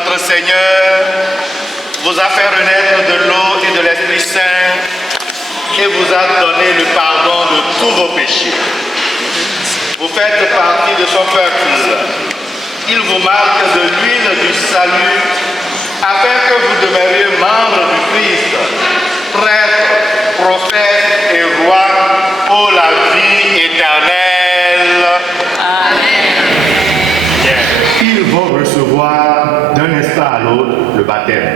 Notre Seigneur vous a fait renaître de l'eau et de l'Esprit Saint et vous a donné le pardon de tous vos péchés. Vous faites partie de son peuple. Il vous marque de l'huile du salut afin que vous demeuriez membres du Christ, prêtre, prophète et roi pour la vie éternelle. Amen. Ils vont recevoir d'un instant à l'autre le baptême.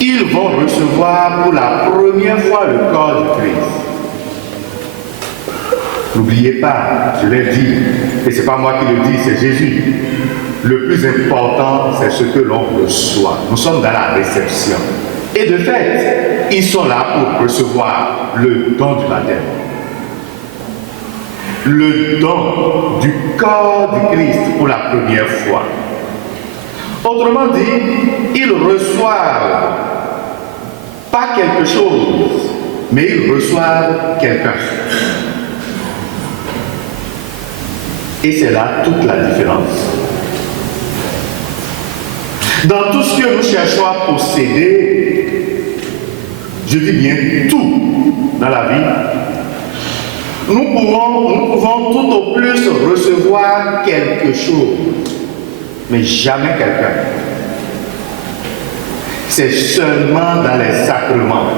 Ils vont recevoir pour la première fois le corps du Christ. N'oubliez pas, je l'ai dit, et ce n'est pas moi qui le dis, c'est Jésus. Le plus important, c'est ce que l'on reçoit. Nous sommes dans la réception. Et de fait, ils sont là pour recevoir le don du baptême. Le don du corps du Christ pour la première fois. Autrement dit, ils reçoivent pas quelque chose, mais ils reçoivent quelqu'un. Et c'est là toute la différence. Dans tout ce que nous cherchons à posséder, je dis bien tout dans la vie, nous pouvons tout au plus recevoir quelque chose, mais jamais quelqu'un. C'est seulement dans les sacrements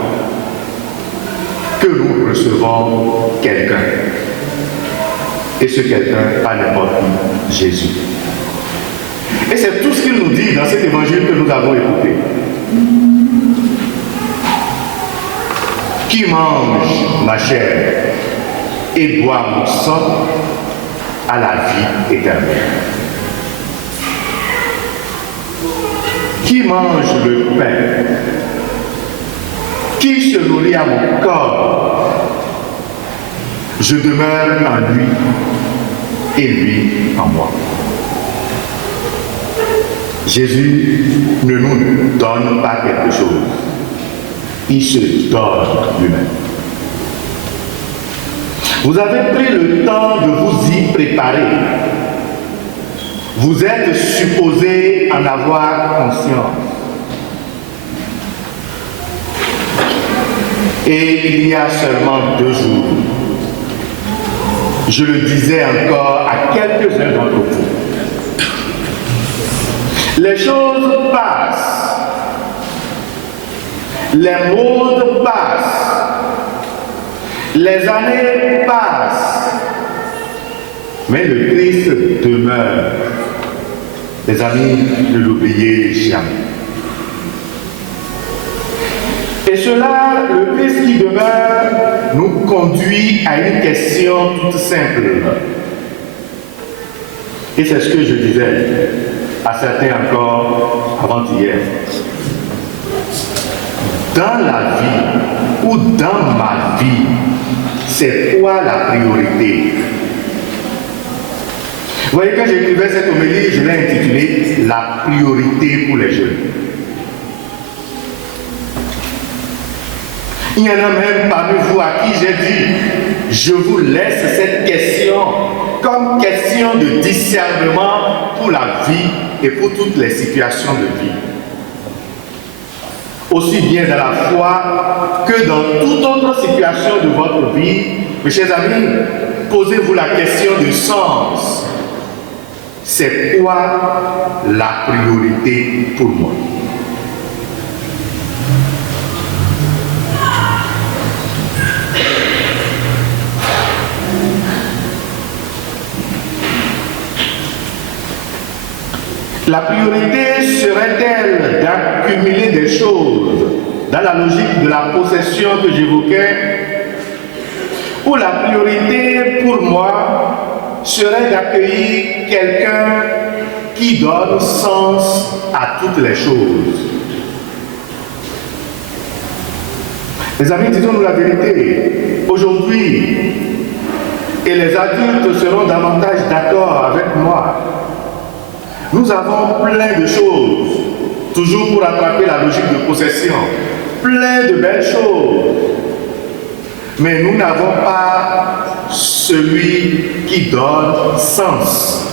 que nous recevons quelqu'un. Et ce quelqu'un, pas n'importe qui, Jésus. Et c'est tout ce qu'il nous dit dans cet évangile que nous avons écouté. Qui mange ma chair et boit mon sang à la vie éternelle. Qui mange le pain, qui se nourrit à mon corps, je demeure en lui et lui en moi. Jésus ne nous donne pas quelque chose, il se donne lui-même. Vous avez pris le temps de vous y préparer. Vous êtes supposé en avoir conscience. Et il y a seulement 2 jours, je le disais encore à quelques-uns d'entre vous, les choses passent Les modes passent. Les années passent. Mais le Christ demeure. Les amis, ne l'oubliez jamais. Et cela, le Christ qui demeure, nous conduit à une question toute simple. Et c'est ce que je disais à certains encore avant-hier. Dans la vie ou dans ma vie, c'est quoi la priorité? Vous voyez, quand j'écrivais cette homélie, je l'ai intitulée « La priorité pour les jeunes ». Il y en a même parmi vous à qui j'ai dit, je vous laisse cette question comme question de discernement pour la vie et pour toutes les situations de vie. Aussi bien dans la foi que dans toute autre situation de votre vie, mes chers amis, posez-vous la question du sens. C'est quoi la priorité pour moi? La priorité serait-elle d'accumuler des choses dans la logique de la possession que j'évoquais, ou la priorité pour moi serait d'accueillir quelqu'un qui donne sens à toutes les choses? Mes amis, disons-nous la vérité. Aujourd'hui, et les adultes seront davantage d'accord avec moi, nous avons plein de choses, toujours pour attraper la logique de possession, plein de belles choses. Mais nous n'avons pas celui qui donne sens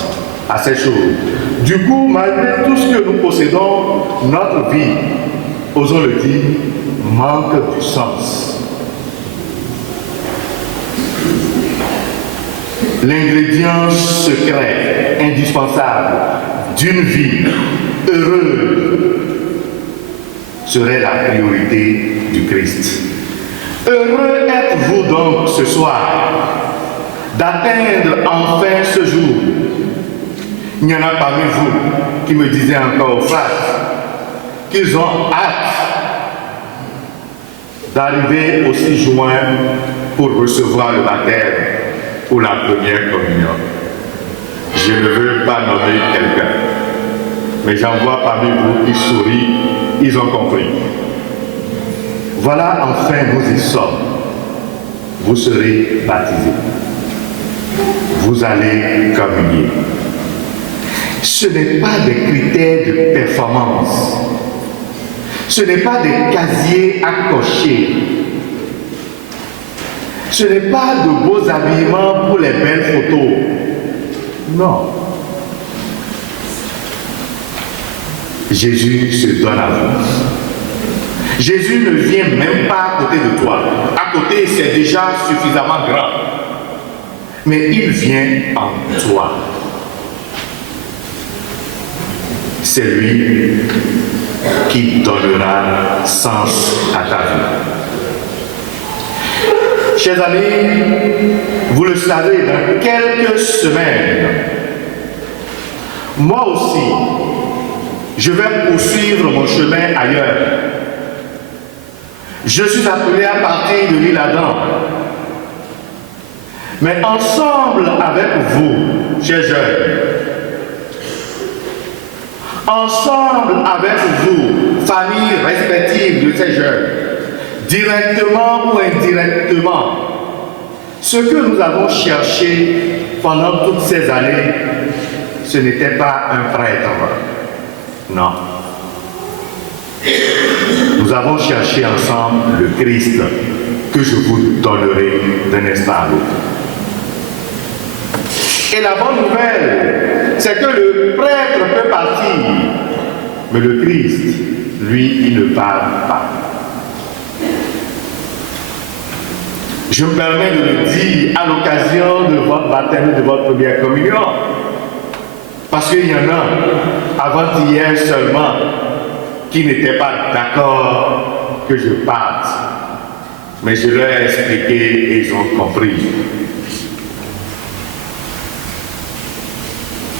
à ces choses. Du coup, malgré tout ce que nous possédons, notre vie, osons le dire, manque du sens. L'ingrédient secret, indispensable, d'une vie heureuse serait la priorité du Christ. Heureux êtes-vous donc ce soir d'atteindre enfin ce jour. Il y en a parmi vous qui me disaient encore, frère, qu'ils ont hâte d'arriver au 6 juin pour recevoir le baptême pour la première communion. Je ne veux pas nommer quelqu'un, mais j'en vois parmi vous qui sourient, ils ont compris. Voilà, enfin, nous y sommes. Vous serez baptisés. Vous allez communier. Ce n'est pas des critères de performance. Ce n'est pas des casiers à cocher. Ce n'est pas de beaux habillements pour les belles photos. Non. Jésus se donne à vous. Jésus ne vient même pas à côté de toi. À côté, c'est déjà suffisamment grand. Mais il vient en toi. C'est lui qui donnera sens à ta vie. Chers amis, vous le savez, dans quelques semaines, moi aussi, je vais poursuivre mon chemin ailleurs. Je suis appelé à partir de l'île Adam. Mais ensemble avec vous, chers jeunes, ensemble avec vous, familles respectives de ces jeunes, directement ou indirectement, ce que nous avons cherché pendant toutes ces années, ce n'était pas un prêtre. Non. Nous avons cherché ensemble le Christ que je vous donnerai d'un instant à l'autre. Et la bonne nouvelle, c'est que le prêtre peut partir, mais le Christ, lui, il ne part pas. Je me permets de le dire à l'occasion de votre baptême, de votre première communion, parce qu'il y en a, avant-hier seulement, qui n'étaient pas d'accord que je parte. Mais je leur ai expliqué et ils ont compris.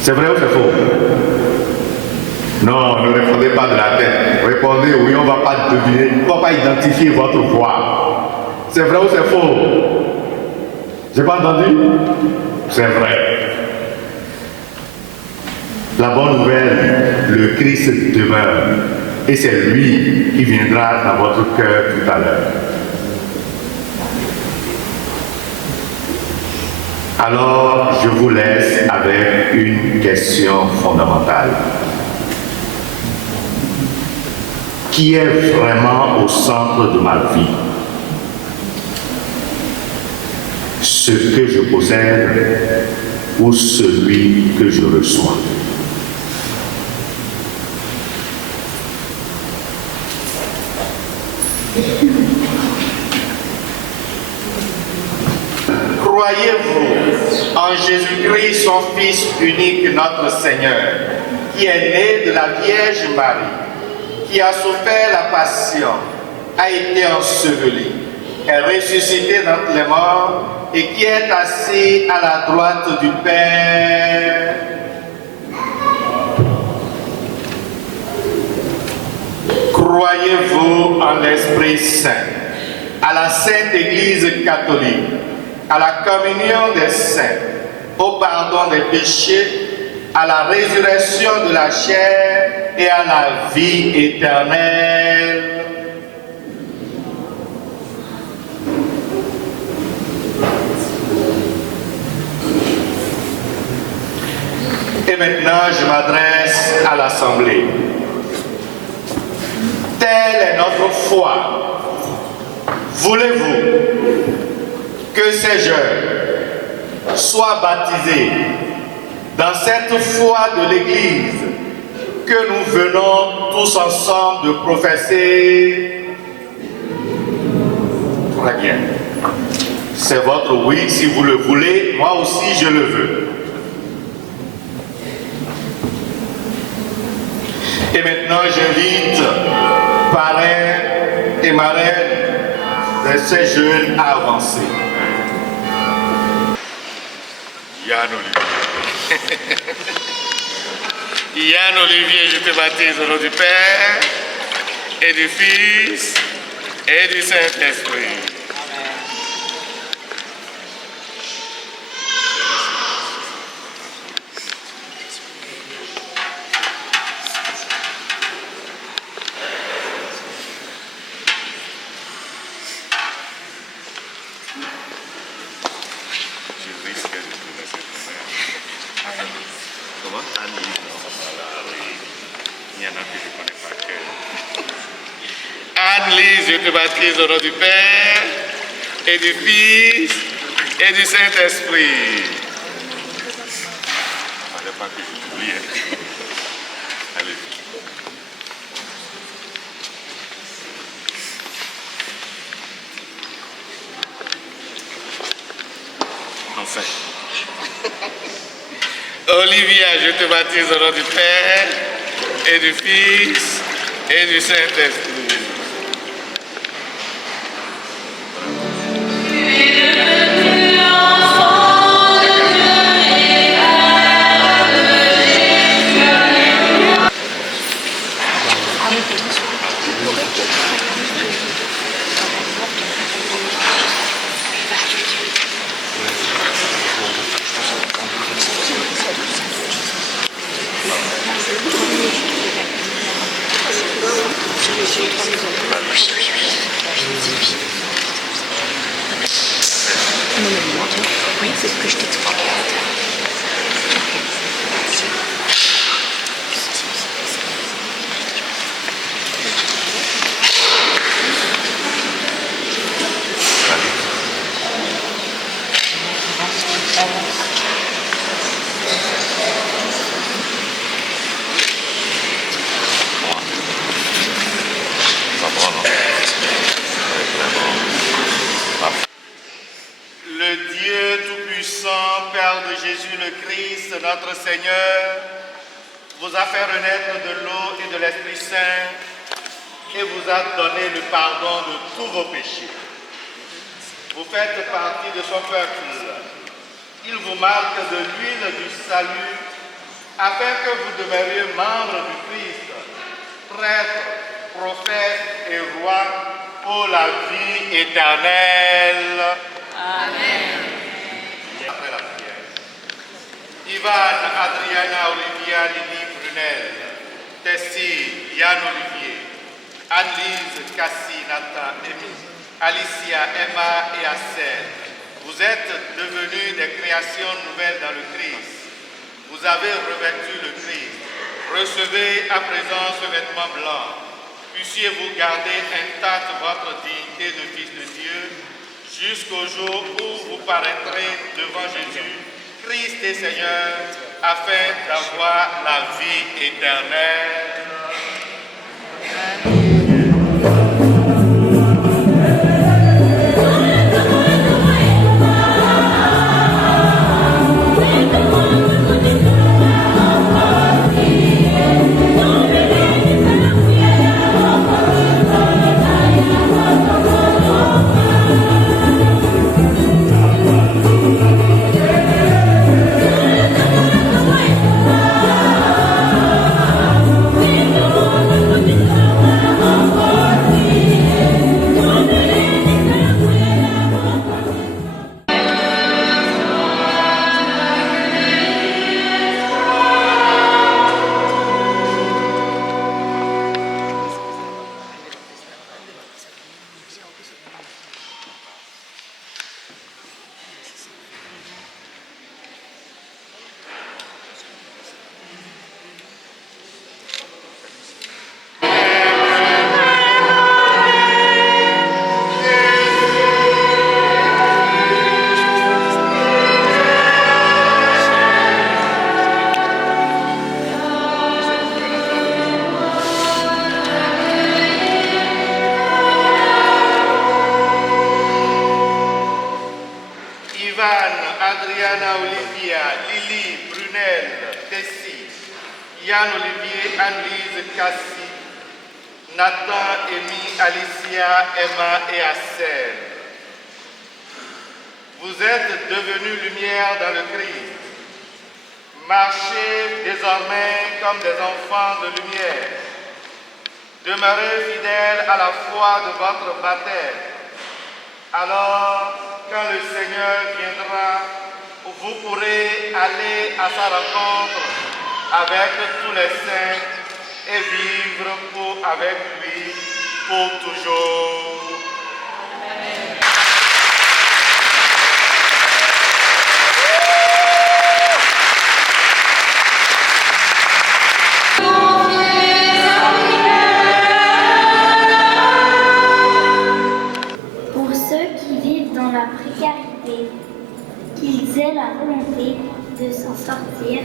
C'est vrai ou c'est faux? Non, ne répondez pas de la tête. Répondez oui, on ne va pas deviner, on ne va pas identifier votre voix. C'est vrai ou c'est faux? J'ai pas entendu? C'est vrai. La bonne nouvelle, le Christ demeure. Et c'est lui qui viendra dans votre cœur tout à l'heure. Alors, je vous laisse avec une question fondamentale. Qui est vraiment au centre de ma vie? Ce que je possède ou celui que je reçois? Croyez-vous en Jésus-Christ, son Fils unique, notre Seigneur, qui est né de la Vierge Marie, qui a souffert la passion, a été enseveli, est ressuscité d'entre les morts et qui est assis à la droite du Père? Croyez-vous en l'Esprit Saint, à la Sainte Église catholique, à la communion des saints, au pardon des péchés, à la résurrection de la chair et à la vie éternelle? Et maintenant, je m'adresse à l'Assemblée. Telle est notre foi. Voulez-vous que ces jeunes soient baptisés dans cette foi de l'Église que nous venons tous ensemble de professer? Très bien. C'est votre oui, si vous le voulez, moi aussi je le veux. Et maintenant, j'invite parrains et marraines de ces jeunes à avancer. Yann Olivier. Yann Olivier, je te baptise au nom du Père et du Fils et du Saint-Esprit. Anne-Lise, je te baptise au nom du Père et du Fils et du Saint-Esprit. Pas que je t'oublie. Allez. Enfin. Olivia, je te baptise au nom du Père et du Fils et du Saint-Esprit. Oui, c'est ce que je t'expliquais. Le Dieu Tout-Puissant, Père de Jésus le Christ, notre Seigneur, vous a fait renaître de l'eau et de l'Esprit Saint, et vous a donné le pardon de tous vos péchés. Vous faites partie de son peuple. Il vous marque de l'huile du salut afin que vous demeuriez membres du Christ, prêtre, prophète et roi pour la vie éternelle. Amen. Après la prière. Ivan, Adriana, Olivia, Lily, Brunel, Tessie, Yann Olivier, Annelise, Cassie, Nathan, Émilie, Alicia, Emma et Assel, vous êtes devenus des créations nouvelles dans le Christ. Vous avez revêtu le Christ. Recevez à présent ce vêtement blanc. Puissiez-vous garder intacte votre dignité de fils de Dieu jusqu'au jour où vous paraîtrez devant Jésus, Christ et Seigneur, afin d'avoir la vie éternelle. Adriana, Olivia, Lily, Brunel, Tessie, Yann Olivier, Annelise, Cassie, Nathan, Amy, Alicia, Emma et Assel. Vous êtes devenus lumière dans le Christ. Marchez désormais comme des enfants de lumière. Demeurez fidèles à la foi de votre baptême. Alors, quand le Seigneur viendra, vous pourrez aller à sa rencontre avec tous les saints et vivre avec lui pour toujours. Amen. Pour ceux qui vivent dans la précarité, qu'ils aient la volonté de s'en sortir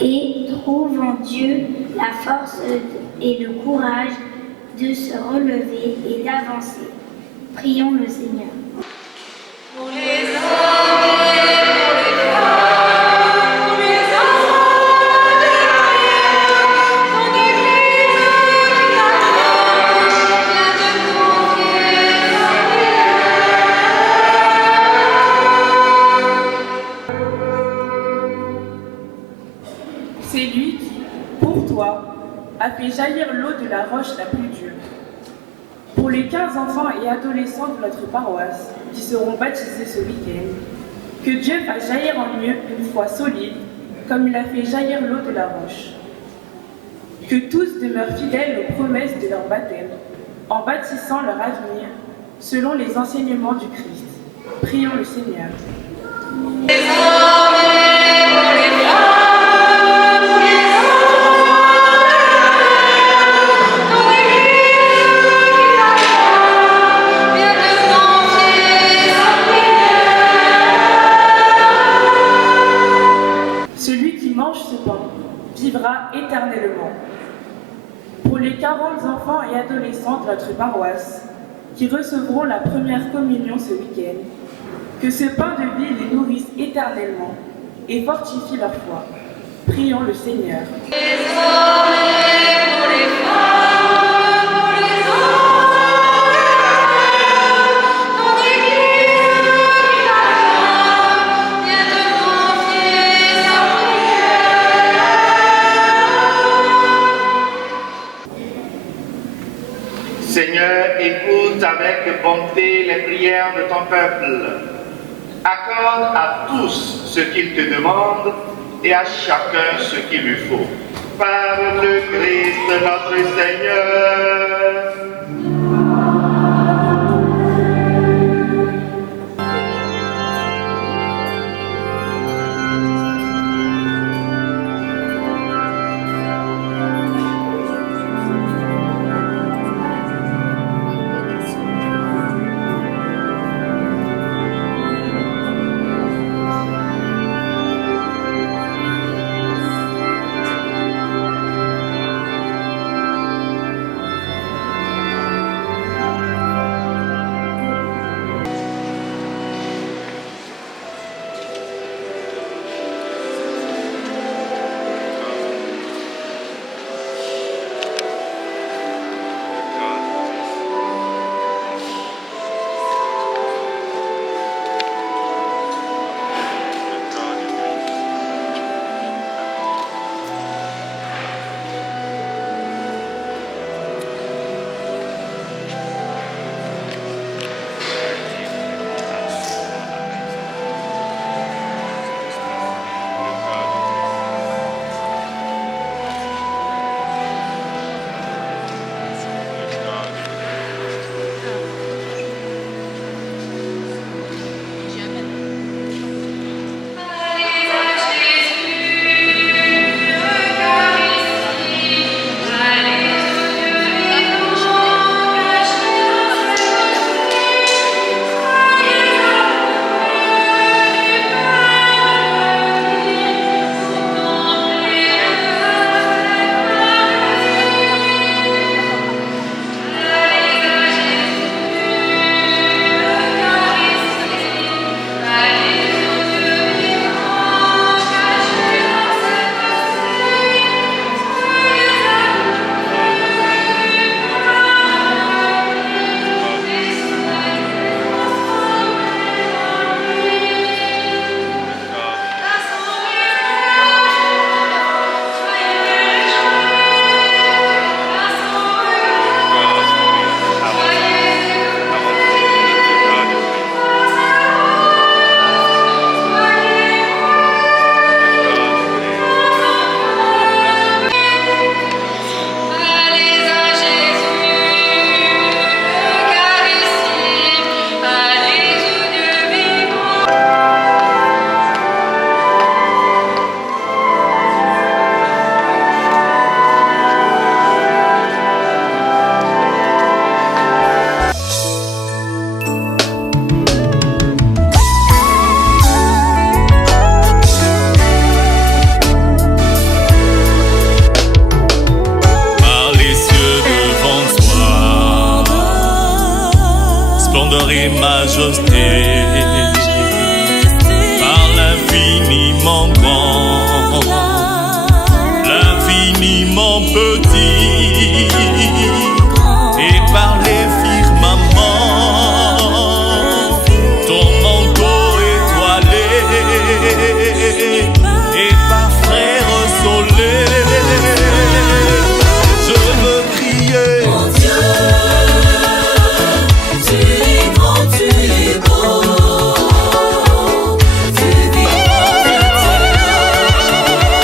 et trouvent en Dieu la force et le courage de se relever et d'avancer. Prions le Seigneur. Pour les hommes et pour les femmes, pour les enfants de la terre, ton Église qui t'attend, viens te confier sa C'est lui qui, pour toi, a fait jaillir l'eau de la roche la plus dure. Pour les 15 enfants et adolescents de notre paroisse qui seront baptisés ce week-end, que Dieu fasse jaillir en eux une foi solide, comme il a fait jaillir l'eau de la roche. Que tous demeurent fidèles aux promesses de leur baptême, en bâtissant leur avenir selon les enseignements du Christ. Prions le Seigneur. les hommes et pour les femmes, pour les enfants de la terre, ton Église qui t'attend, viens te confier sa prière. Celui qui mange ce pain vivra éternellement. Pour les 40 enfants et adolescents de notre paroisse qui recevront la première communion ce week-end, que ce pain de vie les nourrisse éternellement et fortifie leur foi. Prions le Seigneur. Les hommes et pour les femmes, pour les Seigneur, écoute avec bonté les prières de ton peuple. Accorde à tous ce qu'il te demande et à chacun ce qu'il lui faut. Par le Christ notre Seigneur. splendeur et majesté, par l'infiniment grand, l'infiniment petit, et par les firmaments, ton manteau étoilé, et par frère soleil, je veux crier. Mon Dieu, tu es grand, tu es beau, tu vis en éternel.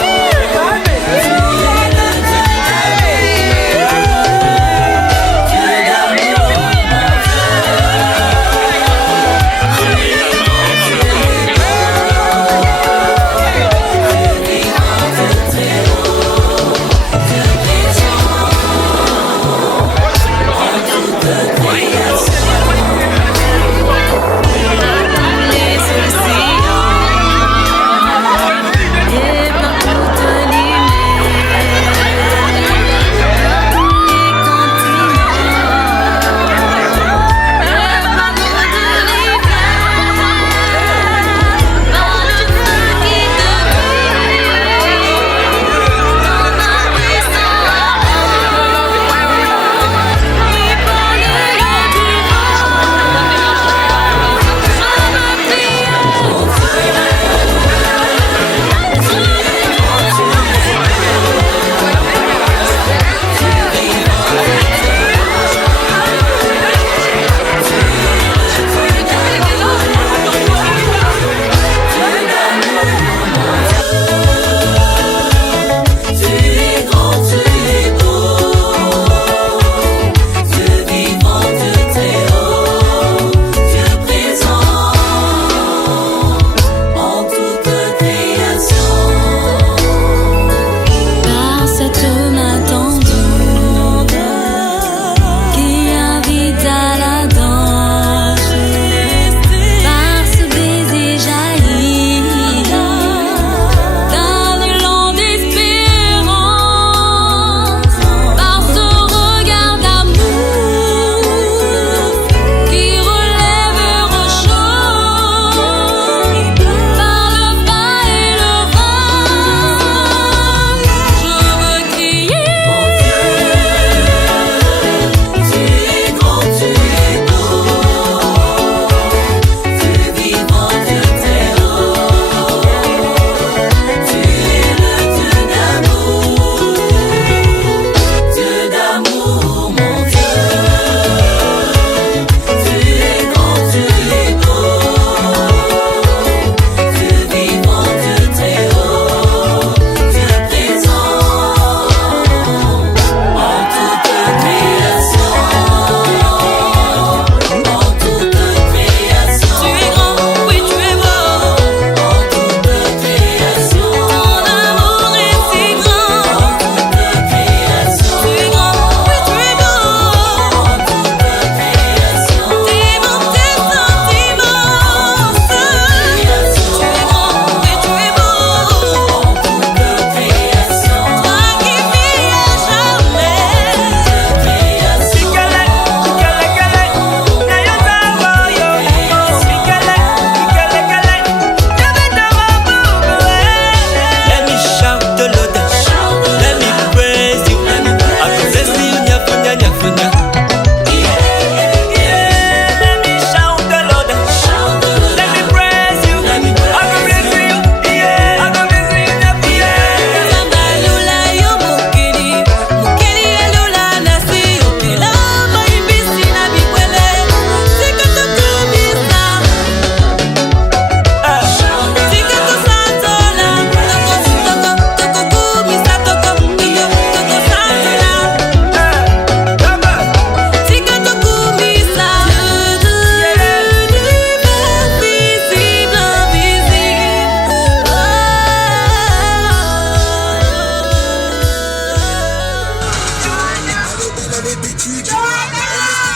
avait pétu, Johanna.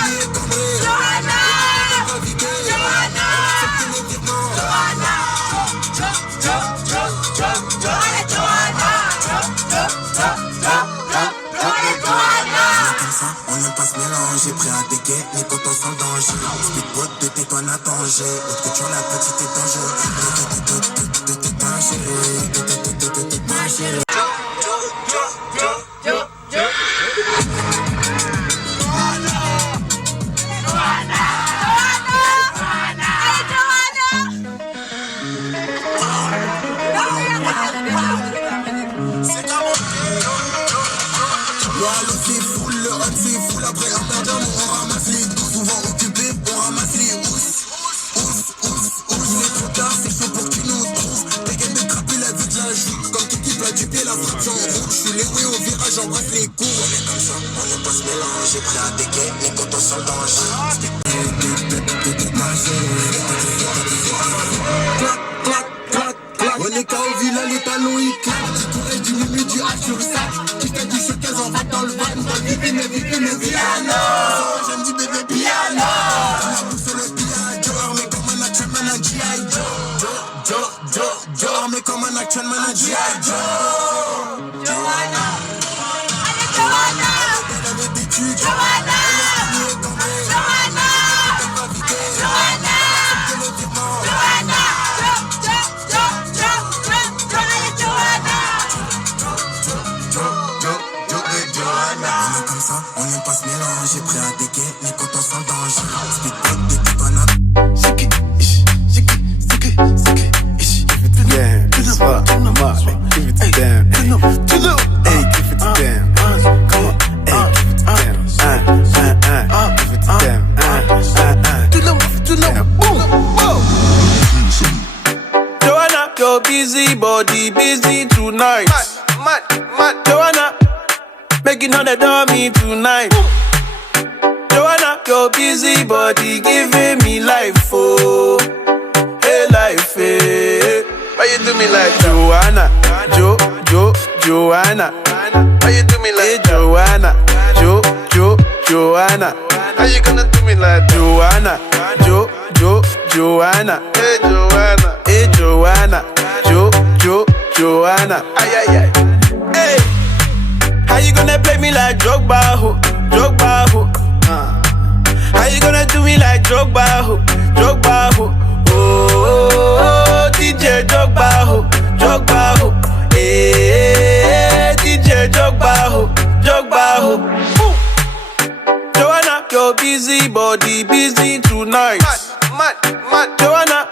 Elle est comme Johanna. Johanna. Johanna. On n'aime pas se mélanger, prêt à dégainer, mais quand on sent le danger. Speedboat de tes toi n'attendais. Autre que tu la petite est dangereux. C'est full, le hot c'est full. Après un perdant, on ramasse les douces. Souvent occupés, on ramasse les housses. Il est trop tard, c'est chaud pour que tu nous trouves. T'es gaines de craper la vie de la joue. Comme Kiki plat du pied, la fraction rouge. Je suis les au virage, j'embrasse les coups. On est comme ça, on n'aime pas se mélanger. Prêt à dégainer quand on sent le danger. On est qu'à au villa, les talons ils claquent. Du courage, du mimi, du H sur sac. Tu t'as dit sur 15 ans, va dans le van. Moi, vivi, mais piano. J'aime du bébé piano. Je pousse sur le piano. Armé comme un actuel man, un G.I. Joe. Armé comme un actuel man, un G.I. Joe. Johanna. Johanna. Elle avait vécu. Johanna. Johanna. Johanna. On n'aime pas se mélanger, prêt à dégainer quand on sent le danger. Speedboat de tes toi Johanna, your busy body, busy tonight. Johanna, making all the dummy tonight. Johanna, your busy body giving me life, oh. Hey, life, hey. Why you do me like Johanna? Johanna. Why you do me like Johanna? Johanna. How you gonna do me like Johanna? Johanna. Hey, Johanna. Johanna. Ay. Hey. How you gonna play me like Drogba, ho? How you gonna do me like Drogba, ho? Oh, DJ Drogba, ho? DJ Drogba, ho? Johanna, your busy body, busy tonight. Johanna,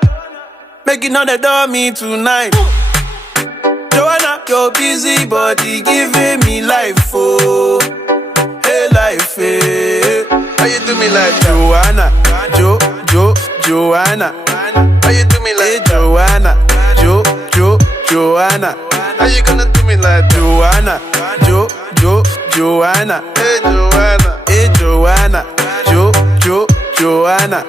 making all the dummy tonight. Johanna, your busy body giving me life, oh. Hey, life, hey. Why you do me like Johanna? Johanna. Why you do me like Johanna? Johanna. How you gonna do me like Johanna? Johanna. Hey, Johanna. Johanna.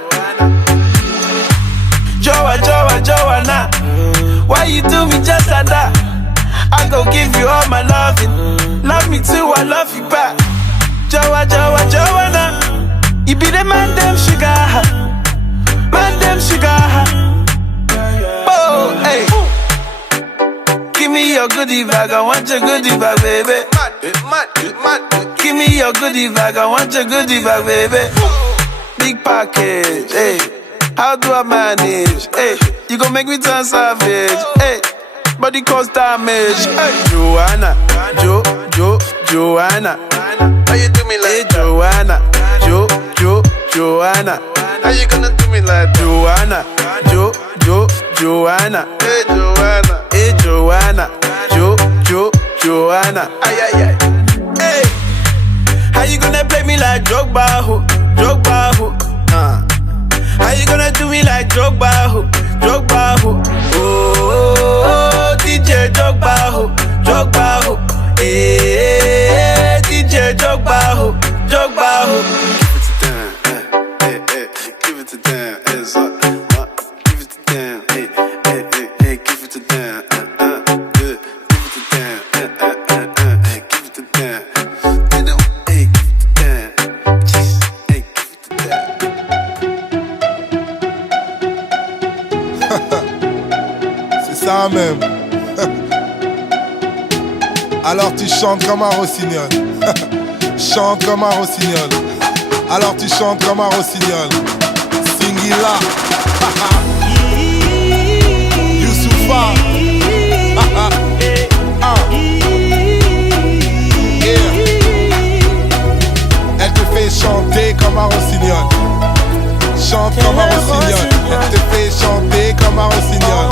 Johanna. Why you do me just like that? I go give you all my loving. Love me too, I love you back. Johanna. You be the man, them sugar. Oh, hey. Give me your goodie bag, I want your goodie bag, baby. Give me your goodie bag, I want your goodie bag, baby. Big package, hey. How do I manage? Hey, you gon' make me turn savage. Hey, body cause damage. Hey, Johanna. How you do me like hey, Johanna? Johanna. How you gonna do me like Johanna? Johanna. Hey, Johanna. Johanna. Ay. Hey, how you gonna play me like Drogba, ho? How you gonna do me like Drogba, ho? Oh, DJ Drogba, ho? DJ Drogba, ho? Give it to them, it's up. Give it to them, hey, give it to them, good. Give it to them, hey, give it to them, hey, give it to them. même. Alors tu chantes comme un rossignol. Chante comme un rossignol. Alors tu chantes comme un rossignol. Singila. Youssoufa. Yeah. Elle te fait chanter comme un rossignol. Chante comme un rossignol. Elle te fait chanter comme un rossignol.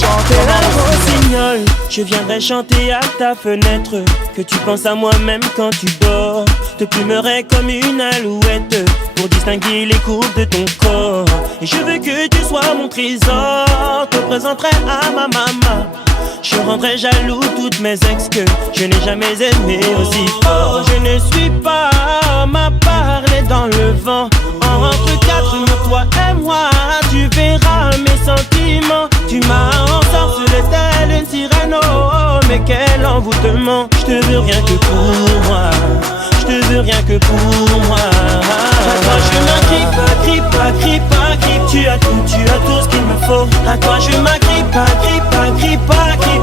Chante comme un rossignol. Je viendrai chanter à ta fenêtre, que tu penses à moi même quand tu dors. Te plumerai comme une alouette pour distinguer les courbes de ton corps. Et je veux que tu sois mon trésor. Te présenterai à ma maman. Je rendrai jaloux toutes mes ex que je n'ai jamais aimé aussi fort. Je ne suis pas homme à parler dans le vent. Entre quatre murs, toi et moi, tu verras mes sentiments. Tu m'as ensorcelé telle une sirène, oh, mais quel envoûtement. Je te veux rien que pour moi. Je te veux rien que pour moi. À toi je m'agrippe, agrippe. Tu as tout ce qu'il me faut. À toi je m'agrippe, agrippe.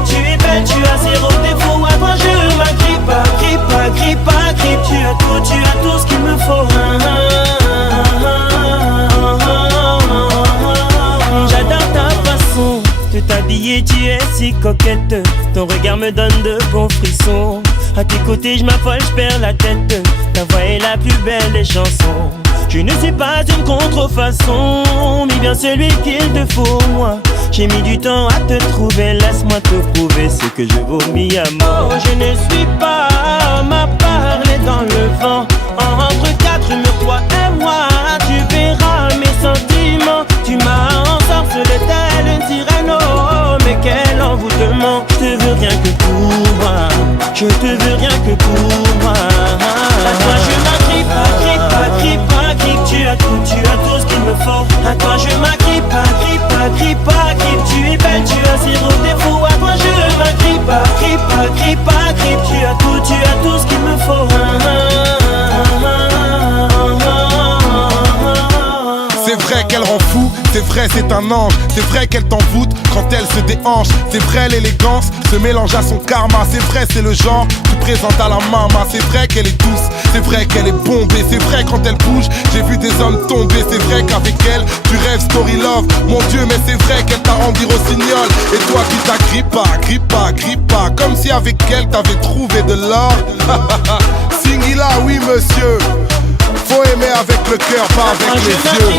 Tu es belle, tu as zéro défaut. À toi je m'agrippe, agrippe. Tu as tout ce qu'il me faut. J'adore ta façon de t'habiller, tu es si coquette. Ton regard me donne de bons frissons. À tes côtés je m'affole, je perds la tête. Ta voix est la plus belle des chansons. Je ne suis pas une contrefaçon, mais bien celui qu'il te faut, moi. J'ai mis du temps à te trouver, laisse-moi te prouver ce que je vomis à mort. Je ne suis pas homme à parler dans le vent. Entre quatre murs, toi et moi, tu verras mes sentiments. Tu m'as ensorcelé telle une sirène, oh, mais quel envoûtement. Je te veux rien que pour moi. Je te veux rien que pour moi. À toi je m'agrippe, agrippe. Tu as tout ce qu'il me faut. À toi je m'agrippe, agrippe. Tu es belle, tu as zéro défaut. À toi je m'agrippe, agrippe. Tu as tout ce qu'il me faut. C'est vrai qu'elle rend fou, c'est vrai c'est un ange. C'est vrai qu'elle t'envoûte quand elle se déhanche. C'est vrai l'élégance se mélange à son karma. C'est vrai c'est le genre tu présentes à la maman. C'est vrai qu'elle est douce, c'est vrai qu'elle est bombée. C'est vrai quand elle bouge, j'ai vu des hommes tomber. C'est vrai qu'avec elle, tu rêves story love. Mon Dieu mais c'est vrai qu'elle t'a rendu rossignol. Et toi qui t'agrippe pas. Comme si avec elle t'avais trouvé de l'or. Singila oui monsieur. Faut aimer avec le cœur, pas avec les yeux.